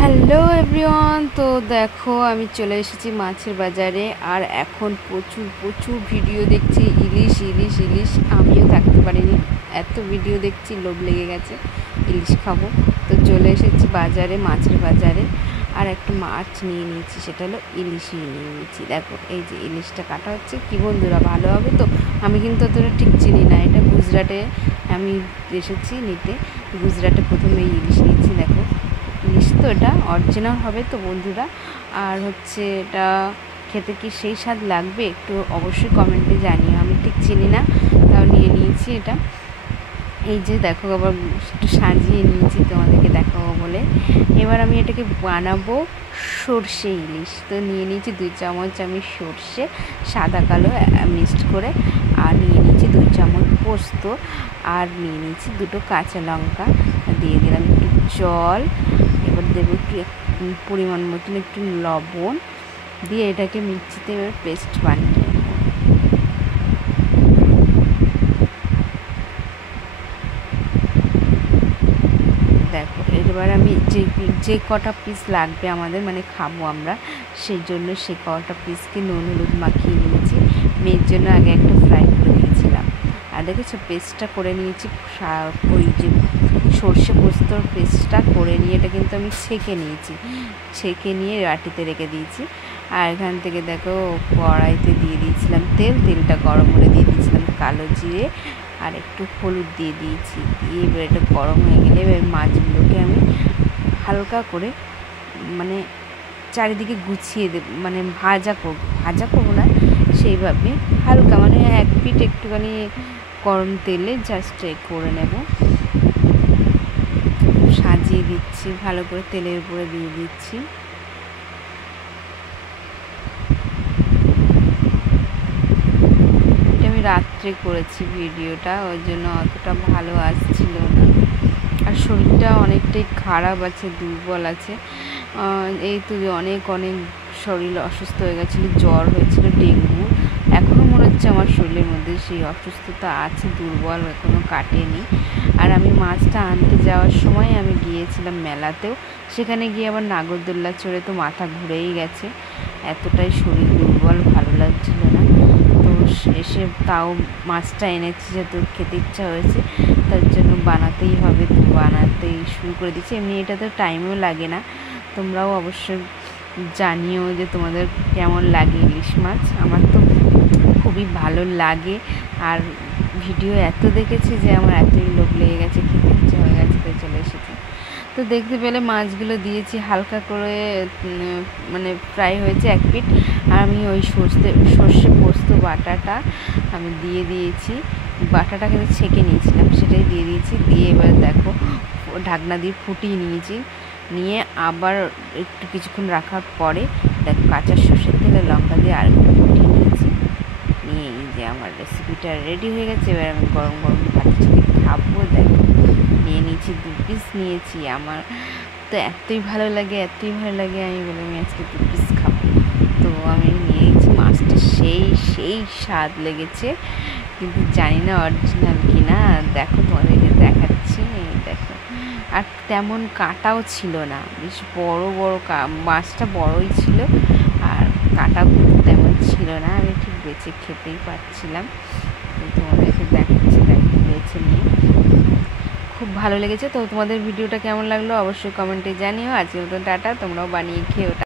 Hello everyone, তো দেখো আমি চলে এসেছি মাছের বাজারে। আর এখন প্রচুর প্রচুর ভিডিও দেখছি ইলিশ ইলিশ ইলিশ। আমিও থাকতে পারিনি, এত ভিডিও দেখছি, লোভ লেগে গেছে ইলিশ খাবো। তো চলে এসেছি বাজারে, মাছের বাজারে। আর একটা মাছ নিয়ে নিয়েছি, সেটা হলো ইলিশই নিয়ে নিয়েছি। দেখো এই যে ইলিশটা কাটা হচ্ছে, কি বন্ধুরা ভালো হবে তো? আমি কিন্তু অতটা ঠিক চিনি না, এটা গুজরাটে আমি এসেছি নিতে। গুজরাটে প্রথমে ইলিশ নিয়েছি। দেখো ইলিশ তো এটা অরিজিনাল হবে তো বন্ধুরা। আর হচ্ছে এটা খেতে কি সেই স্বাদ লাগবে একটু অবশ্যই কমেন্টে জানিও, আমি ঠিক চিনি না, তাও নিয়ে নিয়েছি এটা। এই যে দেখো আবার একটু সাজিয়ে নিয়েছি তোমাদেরকে দেখাবো বলে। এবার আমি এটাকে বানাবো সর্ষে ইলিশ। তো নিয়ে নিয়েছি 2 চামচ আমি সর্ষে, সাদা কালো মিক্সড করে। আর নিয়ে নিয়েছি 2 চামচ পোস্ত। আর নিয়ে নিয়েছি 2টো কাঁচা লঙ্কা। দিয়ে দিলাম একটু জল। এবার দেবো একটু পরিমাণ মতন একটু লবণ দিয়ে এটাকে মিক্সিতে এবার পেস্ট বানিয়ে নেব। দেখো এবার আমি যে কটা পিস লাগবে আমাদের, মানে খাবো আমরা, সেই জন্য সে কটা পিসকে নুন হলুদ মাখিয়ে নিয়েছি। মেয়ের জন্য আগে একটা ফ্রাই করে দিয়েছিলাম। আর দেখেছো পেস্টটা করে নিয়েছি, ওই যে সর্ষে পোস্তর পেস্টটা করে নিয়ে এটা কিন্তু আমি ছেঁকে নিয়েছি। ছেঁকে নিয়ে বাটিতে রেখে দিয়েছি। আর এখান থেকে দেখো কড়াইতে দিয়ে দিয়েছিলাম তেলটা গরম করে দিয়ে দিয়েছিলাম কালো জিরে আর একটু হলুদ দিয়ে দিয়েছি। দিয়ে এবার এটা গরম হয়ে গেলে এবার মাছগুলোকে আমি হালকা করে মানে চারিদিকে গুছিয়ে দেব, মানে ভাজা করবো না, সেইভাবে হালকা মানে এক পিঠ একটুখানি গরম তেলে জাস্ট করে নেব। সাজিয়ে দিচ্ছি ভালো করে, তেলের উপরে দিয়ে দিচ্ছি। এটা আমি রাত্রে করেছি ভিডিওটা, ওই জন্য অতটা ভালো আসছিল না। আর শরীরটা অনেকটাই খারাপ আছে, দুর্বল আছে। এই তো অনেক শরীর অসুস্থ হয়ে গেছিলো, জ্বর হয়েছিল, ডেঙ্গু। এখনও মনে হচ্ছে আমার শরীরের মধ্যে সেই অসুস্থতা আছে, দুর্বল এখনও কাটেনি। আর আমি মাছটা আনতে যাওয়ার সময় আমি গিয়েছিলাম মেলাতেও, সেখানে গিয়ে আবার নাগরদোল্লা চড়ে তো মাথা ঘুরেই গেছে, এতটাই শরীর দুর্বল, ভালো লাগছিল না। তো এসে তাও মাছটা এনেছি, যেহেতু খেতে ইচ্ছা হয়েছে তার জন্য বানাতেই হবে, তো বানাতেই শুরু করে দিচ্ছি। এমনি এটাতে টাইমও লাগে না। তোমরাও অবশ্যই জানিও যে তোমাদের কেমন লাগে ইলিশ মাছ। আমার তো খুবই ভালো লাগে। আর ভিডিও এত দেখেছি যে আমার এতই লোভ লেগে গেছে, খেতে ইচ্ছা হয়ে গেছে, তাই চলে এসেছি। তো দেখতে পেলে মাছগুলো দিয়েছি হালকা করে, মানে ফ্রাই হয়েছে এক পিঠ। আর আমি ওই সর্ষে পোস্ত বাটাটা আমি দিয়ে দিয়েছি, বাটাটা কিন্তু ছেঁকে নিয়েছিলাম, সেটাই দিয়ে দিয়েছি। দিয়ে এবার দেখো ঢাকনা দিয়ে ফুটিয়ে নিয়েছি, নিয়ে আবার একটু কিছুক্ষণ রাখার পরে দেখো কাঁচা সর্ষের তেলে লঙ্কা দিয়ে আর একটু ফুটিয়ে নিয়েছি। নিয়ে এই যে আমার রেসিপিটা রেডি হয়ে গেছে। এবার আমি গরম গরম ভাতের সাথে খাবো। দেখো নিয়ে নিয়েছি 2 পিস নিয়েছি। আমার তো এতই ভালো লাগে আমি বলে আমি আজকে 2 পিস খাবো। তো আমি নিয়েছি মাছটা, সেই স্বাদ লেগেছে, কিন্তু জানি না অরিজিনাল কি না। দেখো তোমাদেরকে দেখাচ্ছি, দেখো। আর তেমন কাটাও ছিল না, বেশ বড় মাছটা বড়ই ছিল, আর কাটাও তেমন ছিল না। আমি ঠিক বেছে খেতেই পারছিলাম। তোমাদেরকে দেখাচ্ছি, দেখো বেছে নিয়ে খুব ভালো লেগেছে। তো তোমাদের ভিডিওটা কেমন লাগলো অবশ্যই কমেন্টে জানিও। আজকের মতন টাটা, তোমরাও বানিয়ে খেও।